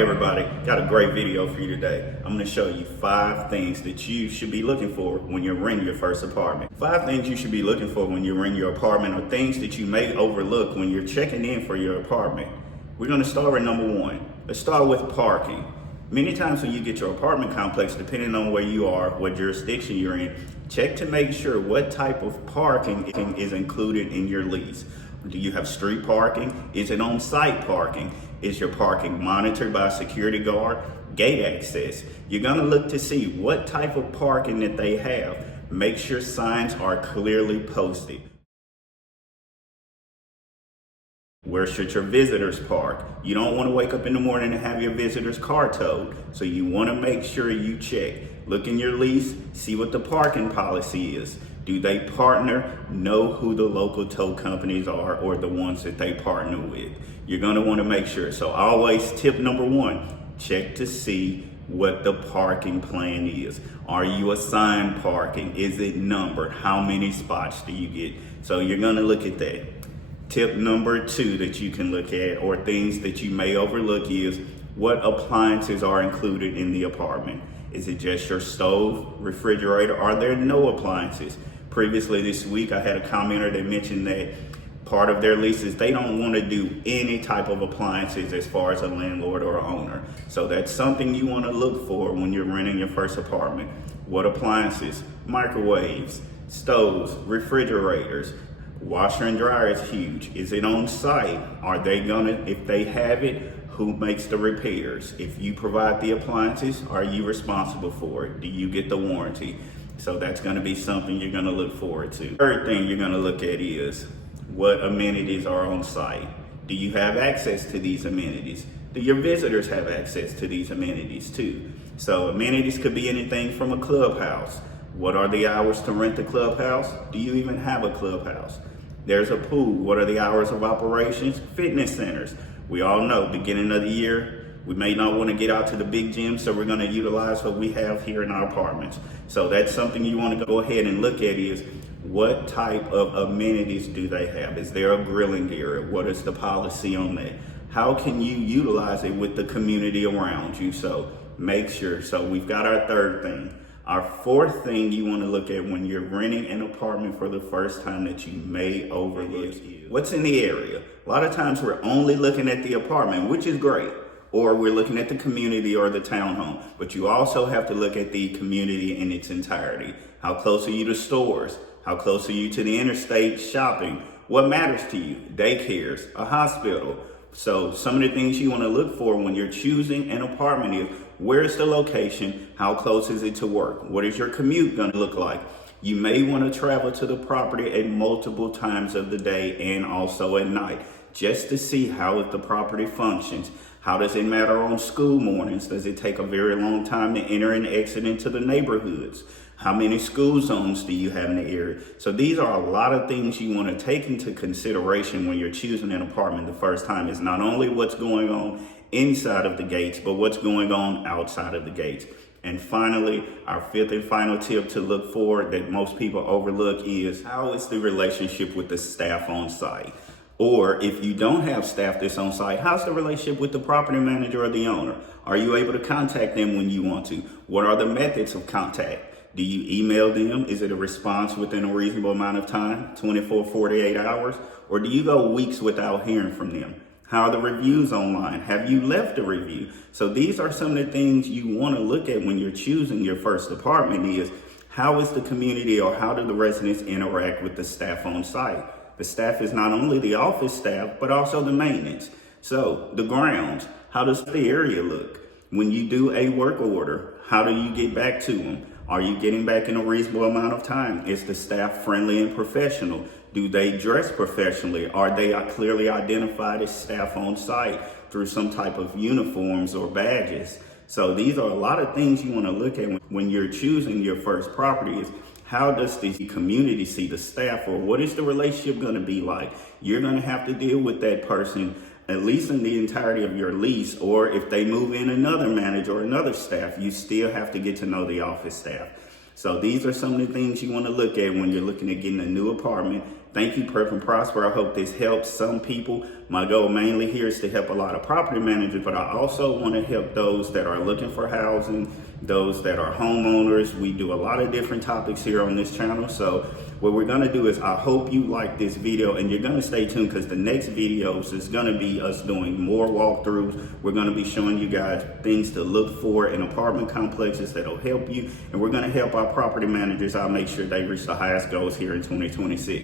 everybody, got a great video for you today. I'm gonna show you 5 things that you should be looking for when you're renting your first apartment. 5 things you should be looking for when you're renting your apartment, or things that you may overlook when you're checking in for your apartment. We're gonna start with number 1. Let's start with parking. Many times when you get your apartment complex, depending on where you are, what jurisdiction you're in, check to make sure what type of parking is included in your lease. Do you have street parking? Is it on-site parking? Is your parking monitored by a security guard? Gate access. You're gonna look to see what type of parking that they have. Make sure signs are clearly posted. Where should your visitors park? You don't want to wake up in the morning and have your visitor's car towed. So you want to make sure you check. Look in your lease, see what the parking policy is. Do they partner? Know who the local tow companies are or the ones that they partner with. You're going to want to make sure. So always tip number 1, check to see what the parking plan is. Are you assigned parking? Is it numbered? How many spots do you get? So you're going to look at that. Tip number 2 that you can look at, or things that you may overlook, is what appliances are included in the apartment. Is it just your stove, refrigerator? Are there no appliances? Previously this week, I had a commenter that mentioned that part of their leases, they don't want to do any type of appliances as far as a landlord or owner. So that's something you want to look for when you're renting your first apartment. What appliances? Microwaves, stoves, refrigerators. Washer and dryer is huge. Is it on site? Are they gonna, if they have it, who makes the repairs? If you provide the appliances, are you responsible for it? Do you get the warranty? So that's gonna be something you're gonna look forward to. Third thing you're gonna look at is what amenities are on site. Do you have access to these amenities? Do your visitors have access to these amenities too? So amenities could be anything from a clubhouse. What are the hours to rent the clubhouse? Do you even have a clubhouse? There's a pool. What are the hours of operations? Fitness centers. We all know, beginning of the year, we may not want to get out to the big gym, so we're going to utilize what we have here in our apartments. So that's something you want to go ahead and look at, is what type of amenities do they have? Is there a grilling area? What is the policy on that? How can you utilize it with the community around you? So make sure. So we've got our third thing. Our fourth thing you want to look at when you're renting an apartment for the first time that you may overlook is what's in the area. A lot of times we're only looking at the apartment, which is great, or we're looking at the community or the townhome, but you also have to look at the community in its entirety. How close are you to stores? How close are you to the interstate shopping? What matters to you? Daycares, a hospital. So some of the things you want to look for when you're choosing an apartment is, where's the location? How close is it to work? What is your commute going to look like? You may want to travel to the property at multiple times of the day and also at night, just to see how the property functions. How does it matter on school mornings? Does it take a very long time to enter and exit into the neighborhoods? How many school zones do you have in the area? So these are a lot of things you want to take into consideration when you're choosing an apartment the first time. Is not only what's going on inside of the gates, but what's going on outside of the gates. And finally, our fifth and final tip to look for that most people overlook is, how is the relationship with the staff on site? Or if you don't have staff that's on site, how's the relationship with the property manager or the owner? Are you able to contact them when you want to? What are the methods of contact? Do you email them? Is it a response within a reasonable amount of time, 24, 48 hours? Or do you go weeks without hearing from them? How are the reviews online? Have you left a review? So these are some of the things you want to look at when you're choosing your first apartment, is how is the community, or how do the residents interact with the staff on site? The staff is not only the office staff, but also the maintenance. So the grounds, how does the area look? When you do a work order, how do you get back to them? Are you getting back in a reasonable amount of time? Is the staff friendly and professional? Do they dress professionally? Are they clearly identified as staff on site through some type of uniforms or badges? So these are a lot of things you want to look at when you're choosing your first property. Is how does the community see the staff, or what is the relationship going to be like? You're going to have to deal with that person at least in the entirety of your lease, or if they move in another manager or another staff, you still have to get to know the office staff. So these are some of the things you want to look at when you're looking at getting a new apartment Thank you, Perf and Prosper. I hope this helps some people. My goal mainly here is to help a lot of property managers, but I also want to help those that are looking for housing, those that are homeowners. We do a lot of different topics here on this channel. So what we're going to do is I hope you like this video, and you're going to stay tuned because the next videos is going to be us doing more walkthroughs. We're going to be showing you guys things to look for in apartment complexes that'll help you, and we're going to help our property managers. I'll make sure they reach the highest goals here in 2026.